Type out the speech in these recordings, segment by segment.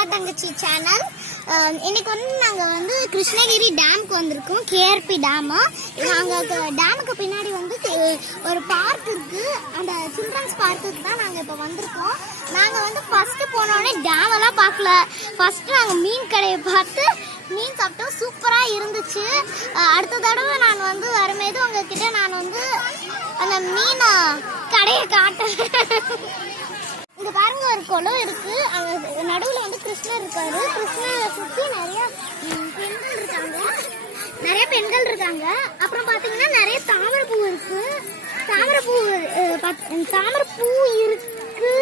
அக்கா தங்கச்சி சேனல். இன்னைக்கு வந்து நாங்கள் வந்து கிருஷ்ணகிரி டேமுக்கு வந்திருக்கோம். KRP dam. நாங்கள் டேமுக்கு பின்னாடி வந்து ஒரு பார்க் இருக்கு. அந்த சில்ட்ரன்ஸ் பார்க்குக்கு தான் நாங்கள் இப்போ வந்திருக்கோம். நாங்கள் வந்து ஃபர்ஸ்ட் போனோடனே டேமெல்லாம் பார்க்கல. ஃபர்ஸ்ட் நாங்கள் மீன் கடையை பார்த்து மீன் சாப்பிட்டோம். சூப்பராக இருந்துச்சு. அடுத்த தடவை நான் வந்து வரும்போது உங்ககிட்ட நான் வந்து அந்த மீன் கடையை காட்டுறேன். இங்க பாருங்க, ஒரு குளம் இருக்கு. அங்க நடுவுல வந்து கிருஷ்ணர் இருக்காரு. கிருஷ்ணரை சுத்தி நிறைய பெண்கள் இருக்காங்க. அப்புறம் பாத்தீங்கன்னா நிறைய தாமரைப்பூ இருக்கு. தாமரைப்பூ இருக்கு.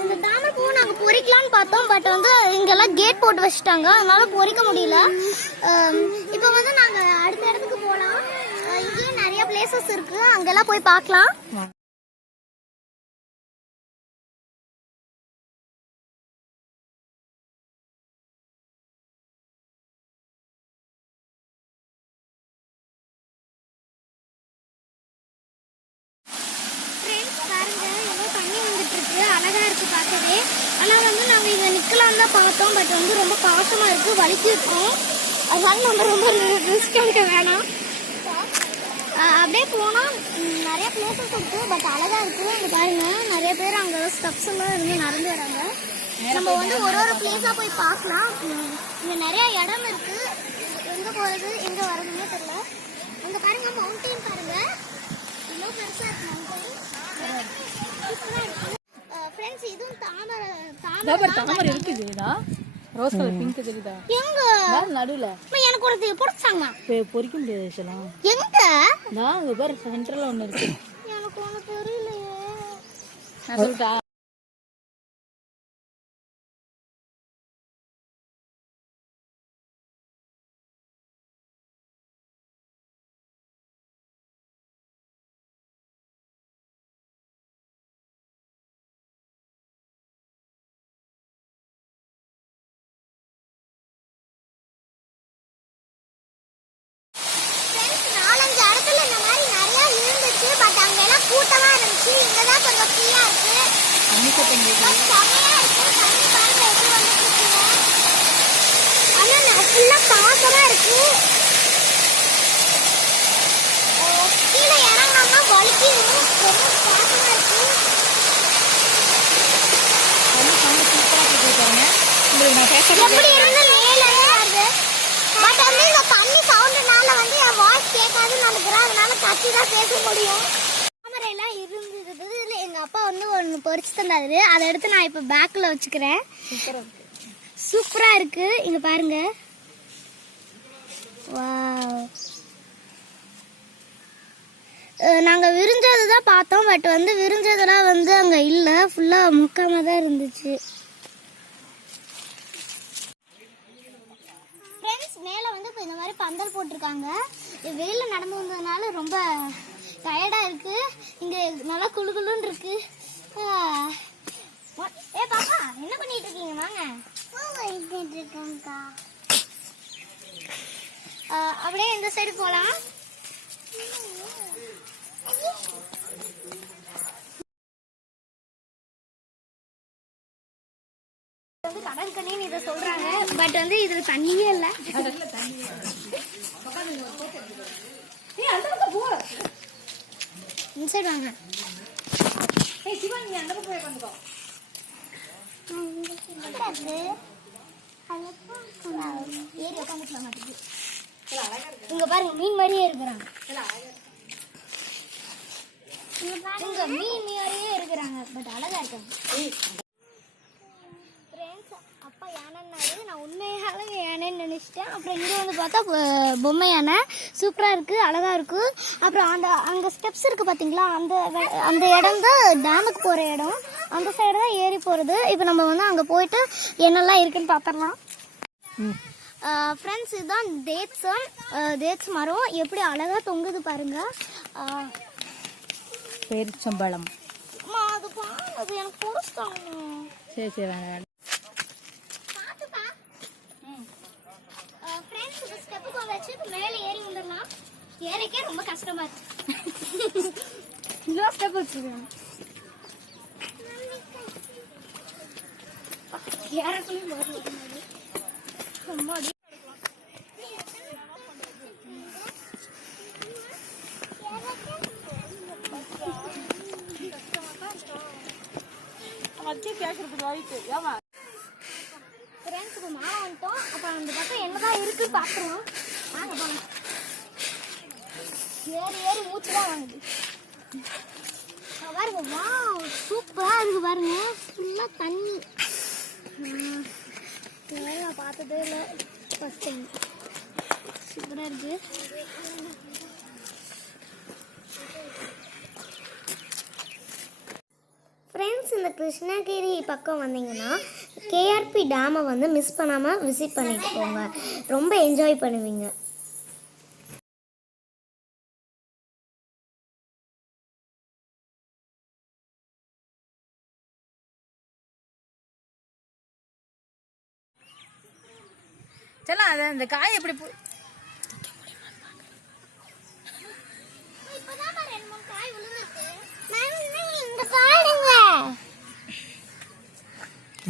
இந்த தாமரைப்பூ நாங்க பொறிக்கலாம்னு பார்த்தோம். பட் வந்து இங்கெல்லாம் கேட் போட்டு வச்சுட்டாங்க, அதனால பொறிக்க முடியல. இப்போ வந்து நாங்க அடுத்த இடத்துக்கு போலாம். இங்கேயும் நிறைய பிளேசஸ் இருக்கு, அங்கெல்லாம் போய் பார்க்கலாம். அழகா இருக்கு பார்க்கவே. ஆனா வந்து நாங்க இங்க நிக்கலாம் தான் பார்த்தோம். பட் வந்து ரொம்ப பாசமா இருக்கு, வலிக்கு இருக்கும். அதனால நம்ம ரொம்ப ரிஸ்க் எடுக்க வேணாம். அப்படியே போனா நிறைய பிளேசஸ் இருக்கு. பட் அழகா இருக்கு. அங்க பாருங்க, நிறைய பேர் அங்க ஸ்டெப்ஸ் எல்லாம் இருந்து நடந்து வராங்க. நம்ம வந்து ஒரு பிளேஸா போய் பார்க்கலாம். இங்க நிறைய இடம் இருக்கு. எங்க போறது எங்க வரதுன்னே தெரியல. அங்க பாருங்க, மவுண்டைன் பாருங்க, இன்னும் பெருசா இருக்கு மவுண்டைன். ஃப்ரெண்ட்ஸ், இதுவும் தாமரை இருக்குதுடா. ரோஸ் கலர் பிங்க் தெரியுதா? எங்க நடுவுல எனக்கு ஒரு பொறிச்சாங்க. பொறிக்க முடியாது ஆக்சுவலா. எங்க நான் அங்க பாரு, சென்டர்ல ஒண்ணு இருக்கு. எனக்கு ஒண்ணு தெரியலையே. நான் சொல்லிட்டா? கூட்டமா இருந்துச்சு. இங்கதான் கொஞ்சம் ஃப்ரீயா இருக்கு. ஆனா ஃபுல்லா பாசமா இருக்கு. கீழே இறங்காம வலிக்கும். ரொம்ப பாசமா இருக்கு. எப்படி இருந்து மேலே வருது. பட் வந்து இந்த தண்ணி சவுண்டுனால வந்து என் வாய்ஸ் கேட்காதுன்னு நினைக்கிறேன். அதனால கத்தி தான் பேச முடியும். எல்லாம் இருந்தது. எங்க அப்பா வந்து ஒன்று பொறிச்சு தந்தாரு. அதை எடுத்து நான் இப்ப பேக்ல வச்சுக்கிறேன். சூப்பரா இருக்கு. இங்க பாருங்க. நாங்க விரிஞ்சதுதான் பார்த்தோம். பட் வந்து விரிஞ்சதெல்லாம் வந்து அங்க இல்ல, ஃபுல்லா முக்காம தான் இருந்துச்சு. ஃப்ரெண்ட்ஸ், மேல வந்து இப்ப இந்த மாதிரி பந்தல் போட்டிருக்காங்க. வெயில நடந்து வந்ததுனால ரொம்ப டயர்டா இருக்கு. இங்க நல்லா குளுகுளுன்னு இருக்கு. பாப்பா, என்ன பண்ணிட்டு இருக்கீங்க? வாங்க. அப்படியே இந்த சைடு போலாம். வந்து கடல் தண்ணின்னு இதை சொல்றாங்க. பட் வந்து இதுல தண்ணியே இல்ல. இன்சைட் வாங்க. சிவானி, அந்த பக்கம் போய் உட்காந்துக்கோ. ஏறி உட்காந்துக்கலாம் மாட்டேங்குது. இங்க பாருங்க, மீன் மாதிரியே இருக்கிறாங்க. இங்க மீன் மாதிரியே இருக்கிறாங்க. பட் அழகா இருக்காங்க. அப்பா யானைன்னாரு. நான் உண்மையாவே யானைன்னு நினைச்சிட்டேன். அப்புறம் இங்கே வந்து பார்த்தா பொம்மை யானை. சூப்பரா இருக்கு, அழகா இருக்கு. அப்புறம் அங்க ஸ்டெப்ஸ் இருக்கு பாத்தீங்களா, அந்த இடம் தான் டேமுக்கு போற இடம். அந்த சைடு தான் ஏறி போறது. இப்போ நம்ம வந்து அங்க போயிட்டு என்னெல்லாம் இருக்குன்னு பாத்திரலாம். ஃப்ரெண்ட்ஸ், இதுதான் டேட்ஸ் மரம். எப்படி அழகா தொங்குது பாருங்க. பேரிச்சம்பழம். அது எனக்கு போஸ்டாங்க. சரி சரி வேணாம். மேலே ஏறி வந்துடலாம். ஏறிக்கே ரொம்ப கஷ்டமா இருக்கு. யாருக்குள்ளேயும் போகிறது ரொம்ப ஃப்ரெண்ட்ஸுக்கு மாலை வந்துட்டோம். அப்புறம் அந்த பக்கம் என்னதான் இருக்குன்னு பார்த்துருவோம். வாங்க போகலாம். ஏறி ஏறி மூச்சு தான் வாங்குது. பாருங்க, வா சூப்பராக இருக்கு பாருங்க. ஃபுல்லாக தண்ணி. நான் பார்த்ததே இல்லை, ஃபர்ஸ்ட் டைம். சூப்பராக இருக்கு. ஃப்ரெண்ட்ஸ், இந்த கிருஷ்ணகிரி பக்கம் வந்தீங்கன்னா கேஆர்பி டேமை வந்து மிஸ் பண்ணாமல் விசிட் பண்ணிட்டு போங்க. ரொம்ப என்ஜாய் பண்ணுவீங்க. செல்லம் அது அந்த காய் எப்படி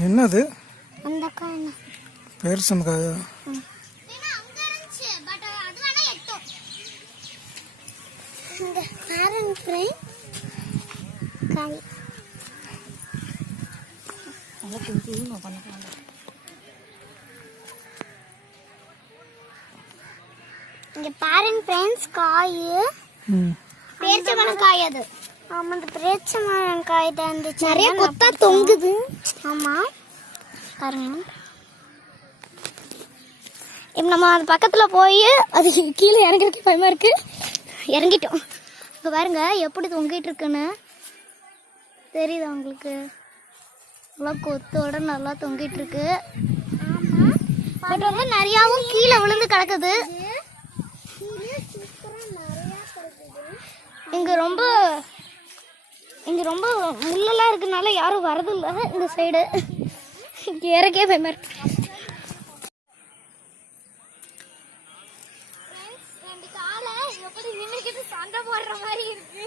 என்னது அந்த காய் பேரிச்சம்பழம் காயா? காய் இங்க பாருங்க ஃப்ரெண்ட்ஸ், காய் பேரிச்சம்பழம் காய். அது ஆமா, அந்த பேரிச்சம்பழம் காய் தான் இருந்துச்சு. நிறைய கொத்தா தொங்குது. ஆமா பாருங்க. இப்போ நம்ம அது பக்கத்துல போய் அது கீழே இறங்குறதுக்கு பயமா இருக்கு. இறங்கிட்டோம். இப்போ பாருங்க எப்படி தொங்கிட்டு இருக்குன்னு தெரியுதா உங்களுக்கு? நல்லா கொத்தோட நல்லா தொங்கிட்டு இருக்கு. பட் வந்து நிறையாவும் கீழே விழுந்து கிடக்குது. இங்க ரொம்ப முள்ளெல்லாம் இருக்கனால யாரும் வரதில்லை இந்த சைடு. இறக்கே பயமா இருக்கு. ரெண்டு காலை எப்படி நின்றுக்கிட்டு சண்டை போடுற மாதிரி இருக்கு.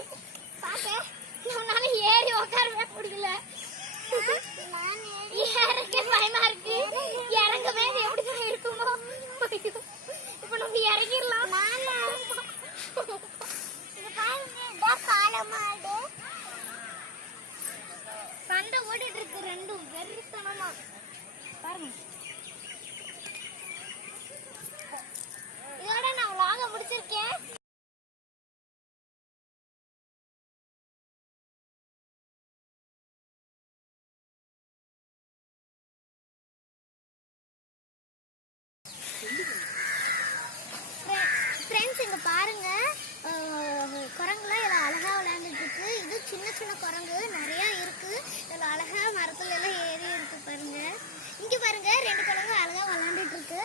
நம்மளால ஏறி உட்காரவே முடியல. இறக்க பயமா இருக்கு. இறங்கவே எப்படி இருக்குமோ. இப்ப நம்ம இறங்கிடலாம். சண்டை ஓடிட்டு இருக்கு ரெண்டும் வெறித்தனமா பாருங்க. இதோட நான் vlog முடிச்சிருக்கேன். ஃப்ரெண்ட்ஸ், இங்க பாருங்க, குரங்குலாம் இதில் அழகா விளையாண்டுட்டு இருக்கு. இது சின்ன சின்ன குரங்கு நிறைய இருக்கு. இதில் அழகா மரத்துல எல்லாம் ஏறி இருக்கு பாருங்க. இங்க பாருங்க, ரெண்டு குரங்கு அழகா விளையாண்டுட்டு இருக்கு.